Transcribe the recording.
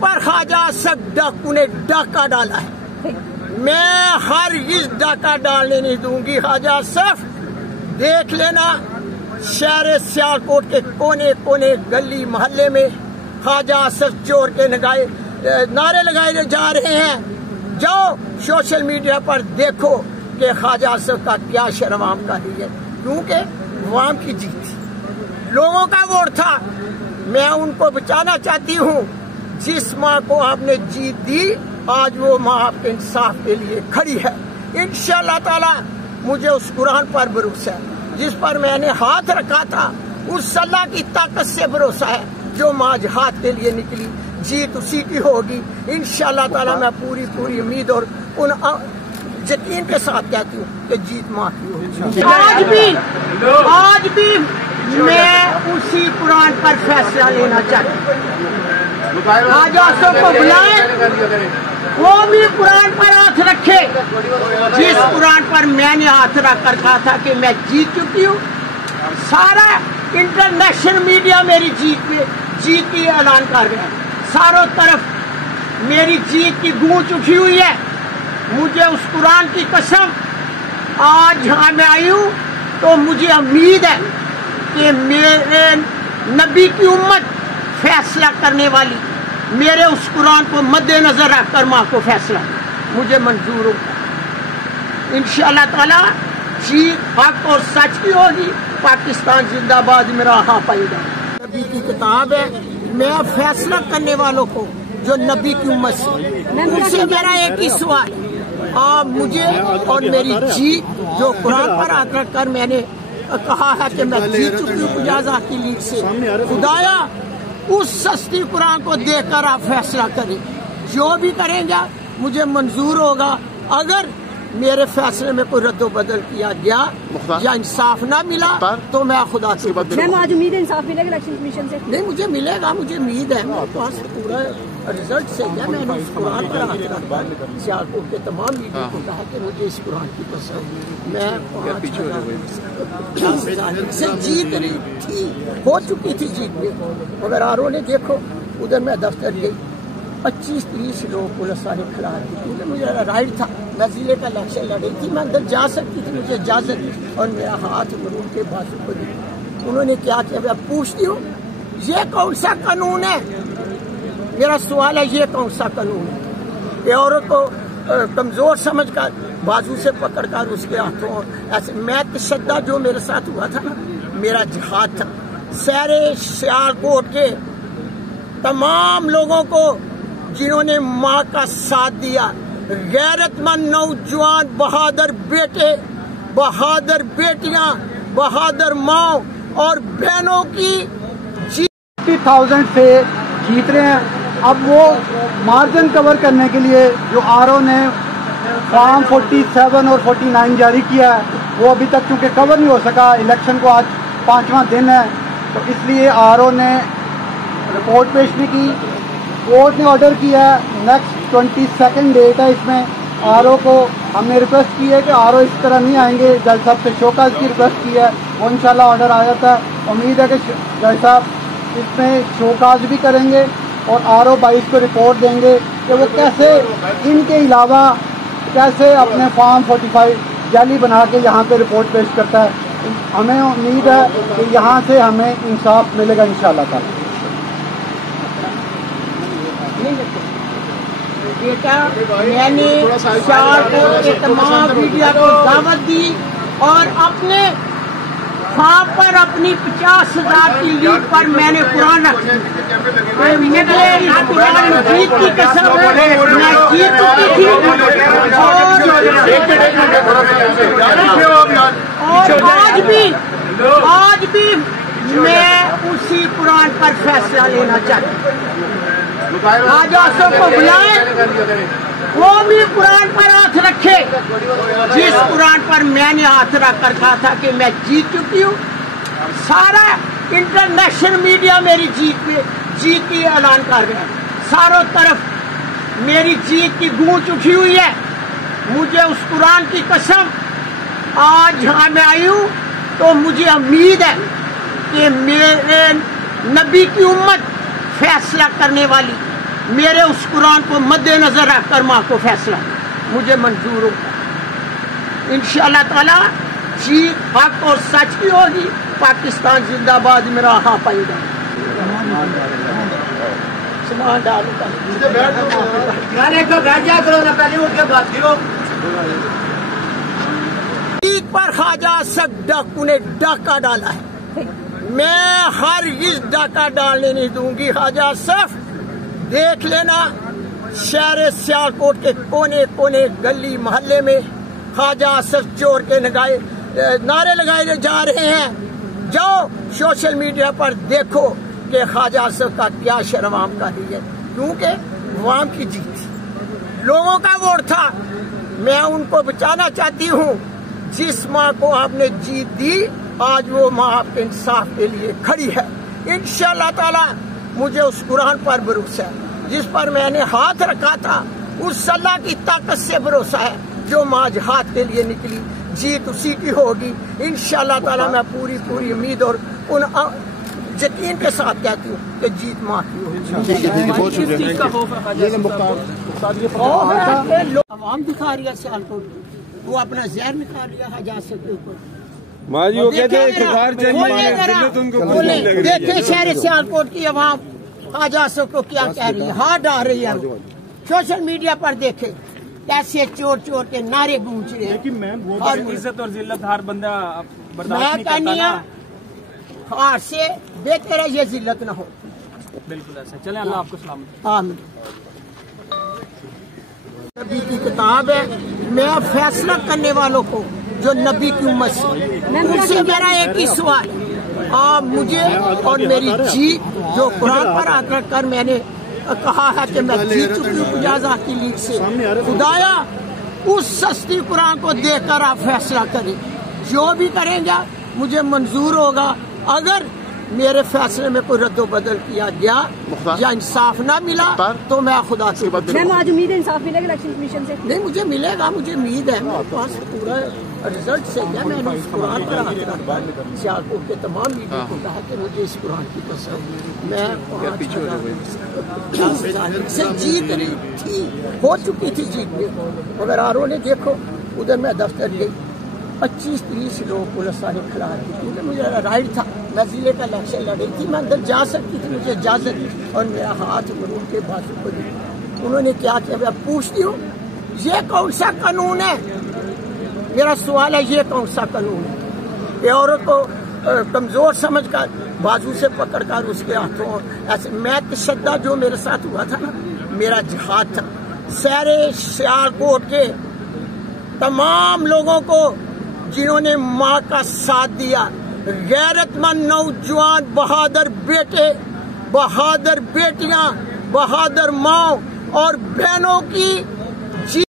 پر خواجہ سب ڈاکو نے ڈاکہ ڈالا ہے، میں ہرگز ڈاکہ ڈالنے نہیں دوں گی۔ خواجہ صف دیکھ لینا، شہر سیالکوٹ کے کونے کونے گلی محلے میں خواجہ صف چور کے نعرے لگائے جا رہے ہیں۔ جاؤ سوشل میڈیا پر دیکھو کہ خواجہ صف کا کیا شرم کا ہے، کیونکہ عوام کی جیت تھی، لوگوں کا ووٹ تھا۔ میں ان کو بچانا چاہتی ہوں۔ جس ماں کو آپ نے جیت دی، آج وہ ماں آپ کے انصاف کے لیے کھڑی ہے۔ انشاءاللہ تعالی مجھے اس قرآن پر بھروسہ ہے جس پر میں نے ہاتھ رکھا تھا، اس اللہ کی طاقت سے بھروسہ ہے جو ماں جہاد کے لیے نکلی، جیت اسی کی ہوگی انشاءاللہ تعالی۔ میں پوری امید اور ان یقین کے ساتھ کہتی ہوں کہ جیت ماں کی ہوگی۔ آج بھی میں اسی قرآن پر فیصلہ لینا چاہتی ہوں۔ خواجہ صف کو بلائیں، وہ بھی قرآن پر ہاتھ رکھے جس قرآن پر میں نے ہاتھ رکھ کر کہا تھا کہ میں جیت چکی ہوں۔ سارا انٹرنیشنل میڈیا میری جیت کی اعلان کر رہے ہیں، چاروں طرف میری جیت کی گونج اٹھی ہوئی ہے۔ مجھے اس قرآن کی قسم آج یہاں میں آئی ہوں تو مجھے امید ہے کہ میرے نبی کی امت فیصلہ کرنے والی میرے اس قرآن کو مد نظر رکھ کر ماں کو فیصلہ مجھے منظور ہوگا انشاءاللہ تعالی۔ جیت حق اور سچ کی ہوگی۔ پاکستان زندہ باد، میرا ہاں پائے گا۔ نبی کی کتاب ہے، میں فیصلہ کرنے والوں کو جو نبی کی امت سے میرا ایک ہی سوال ہے، آپ مجھے اور میری جیت جو قرآن پر آ کر میں نے کہا ہے کہ میں جیت چکی ہوں مجازہ کی لیگ سے، خدایا اس سستی قرآن کو دیکھ کر آپ فیصلہ کریں، جو بھی کریں گے مجھے منظور ہوگا۔ اگر میرے فیصلے میں کوئی رد و بدل کیا گیا یا انصاف نہ ملا تو میں خدا سے آج امید ہے انصاف ملے گا الیکشن کمیشن سے؟ نہیں، مجھے ملے گا، مجھے امید ہے۔ میرے پاس پورا رزلٹ سے ہے، میں نے اس قرآن پر ہاتھ رکھا، سیالکوٹ کے تمام لیڈروں کو کہا کہ مجھے اس قرآن کی قسم میں 5,000 سے جیت رہی تھی، ہو چکی تھی جیت میں۔ مگر آرو نے دیکھو، ادھر میں دفتر گئی، 25-30 لوگ پولیس والے کھڑا تھے، کیونکہ مجھے رائٹ تھا، میں ضلع کا الیکشن لڑی تھی، میں اندر جا سکتی تھی، مجھے اجازت، اور میرا ہاتھ مرور کے بازو کو دیا۔ انہوں نے کیا کیا، میں پوچھتی ہوں یہ کون سا قانون ہے؟ میرا سوال ہے یہ کون سا قانون ہے کہ عورت کو کمزور سمجھ کر بازو سے پکڑ کر اس کے ہاتھوں ایسے؟ میں تشدد جو میرے ساتھ ہوا تھا نا، میرا جہاد تھا۔ سارے سیالکوٹ کے تمام لوگوں کو جنہوں نے ماں کا ساتھ دیا، غیرت مند نوجوان، بہادر بیٹے، بہادر بیٹیاں، بہادر ماں اور بہنوں کی 50,000 سے جیت رہے ہیں۔ اب وہ مارجن کور کرنے کے لیے جو آرو نے فارم 47 اور 49 جاری کیا ہے، وہ ابھی تک چونکہ کور نہیں ہو سکا، الیکشن کو آج 5واں دن ہے، تو اس لیے آرو نے رپورٹ پیش نہیں کی۔ کورٹ نے آرڈر کیا ہے، نیکسٹ 22 ڈیٹ ہے، اس میں آرو کو ہم نے ریکویسٹ کی ہے کہ آرو اس طرح نہیں آئیں گے، جج صاحب سے شوکاز کی ریکویسٹ کی ہے، وہ انشاءاللہ آرڈر آ جاتا ہے۔ امید ہے کہ جج صاحب اس میں شوکاز بھی کریں گے اور آرو 22 کو رپورٹ دیں گے کہ وہ کیسے ان کے علاوہ کیسے اپنے فارم 45 جعلی بنا کے یہاں پہ رپورٹ پیش کرتا ہے۔ ہمیں امید ہے کہ یہاں سے ہمیں انصاف ملے گا انشاءاللہ تعالی۔ بیٹا، میں نے سیالکوٹ کے تمام میڈیا کو دعوت دی اور اپنے وہاں پر اپنی 50,000 کی لیڈ پر میں نے قرآن رکھی، مجھے اس قرآن جیت کی قسم میں جیت چکی تھی، اور آج بھی میں اسی قرآن پر فیصلہ لینا چاہتی ہوں۔ خواجہ صف کو بلائیں، وہ بھی قرآن پر ہاتھ رکھے جس قرآن پر میں نے ہاتھ رکھ کر کہا تھا کہ میں جیت چکی ہوں۔ سارا انٹرنیشنل میڈیا میری جیت کی اعلان کر رہے ہیں، چاروں طرف میری جیت کی گونج اٹھی ہوئی ہے۔ مجھے اس قرآن کی قسم آج یہاں میں آئی ہوں تو مجھے امید ہے کہ میرے نبی کی امت فیصلہ کرنے والی میرے اس قرآن کو مد نظر رکھ کر ماں کو فیصلہ مجھے منظور ہوگا انشاءاللہ تعالی جیت حق اور سچ کی ہوگی. پاکستان زندہ باد میرا ہاں پائے گا. سامان ڈالو جیت پر خواجہ اسد ڈاکو نے ڈاکہ ڈالا ہے. میں ہرگز ڈاکہ ڈالنے نہیں دوں گی. خواجہ اسد دیکھ لینا شہر سیالکوٹ کے کونے کونے گلی محلے میں خواجہ اسد چور کے نعرے لگائے جا رہے ہیں. جاؤ سوشل میڈیا پر دیکھو کہ خواجہ اسد کا کیا شرمام کا رہی ہے. کیونکہ عوام کی جیت تھی, لوگوں کا ووٹ تھا. میں ان کو بچانا چاہتی ہوں. جس ماں کو آپ نے جیت دی آج وہ ماں آپ کے انصاف کے لیے کھڑی ہے. انشاءاللہ تعالی مجھے اس قرآن پر بھروسہ ہے جس پر میں نے ہاتھ رکھا تھا. اس اللہ کی طاقت سے بھروسہ ہے جو ماں جہاد کے لیے نکلی. جیت اسی کی ہوگی انشاءاللہ تعالی. میں پوری امید اور ان یقین کے ساتھ کہتی ہوں کہ جیت ماں کی ہوگی. عوام دکھا رہی ہے سیالکوٹ کی, وہ اپنا زہر نکال رہا ہے جا سکتے دیکھیں شہر سیالکوٹ کی عوام خواجہ اسد کو کیا کہہ رہی ہے, ہاتھ ڈال رہی ہے. سوشل میڈیا پر دیکھیں کیسے چور چور کے نعرے گونج رہے ہیں. اور عزت اور ذلت ہر بندہ میں کہنی ہوں ہار سے بہتر ہے یہ ذلت نہ ہو. بالکل ایسا. چلیں اللہ آپ کو سلامت. آمین. نبی کی کتاب ہے. میں فیصلہ کرنے والوں کو جو نبی کی امت سے, ان سے میرا ایک ہی سوال, آپ مجھے اور میری جیت جو قرآن پر آ کر میں نے کہا ہے کہ میں جیت چکی ہوں آزاد کی لیگ سے, خدایا اس سستی قرآن کو دیکھ کر آپ فیصلہ کریں. جو بھی کریں گے مجھے منظور ہوگا. اگر میرے فیصلے میں کوئی رد و بدل کیا گیا یا انصاف نہ ملا تو میں خدا سے میم آج امید ہے انصاف ملے گا الیکشن کمیشن سے؟ نہیں, مجھے ملے گا, مجھے امید ہے. میرے پاس پورا رزلٹ سے کیا میں نے اس قرآن پر ہاتھ رکھا. سیالکوٹ کے تمام میڈیا کو کہا کہ مجھے اس قرآن کی قسم میں 5,000 سے جیت رہی تھی, ہو چکی تھی جیت میں. مگر آرو نے دیکھو ادھر میں دفتر گئی 25-30 لوگ پولیس والے کھڑا دی کیونکہ مجھے رائٹ تھا. میں ضلع کا الیکشن لڑ رہی تھی, میں اندر جا سکتی تھی, مجھے اجازت, اور میرا ہاتھ مرون کے بازو کو دی. انہوں نے کیا کیا میں پوچھتی ہوں یہ کون سا قانون ہے. میرا سوال ہے یہ کون سا قانون ہے کہ عورت کو کمزور سمجھ کر بازو سے پکڑ کر اس کے ہاتھوں ایسے. میں تشدد جو میرے ساتھ ہوا تھا نا میرا جہاد تھا. شہر سیالکوٹ کے تمام لوگوں کو جنہوں نے ماں کا ساتھ دیا, غیرت مند نوجوان, بہادر بیٹے, بہادر بیٹیاں, بہادر ماں اور بہنوں کی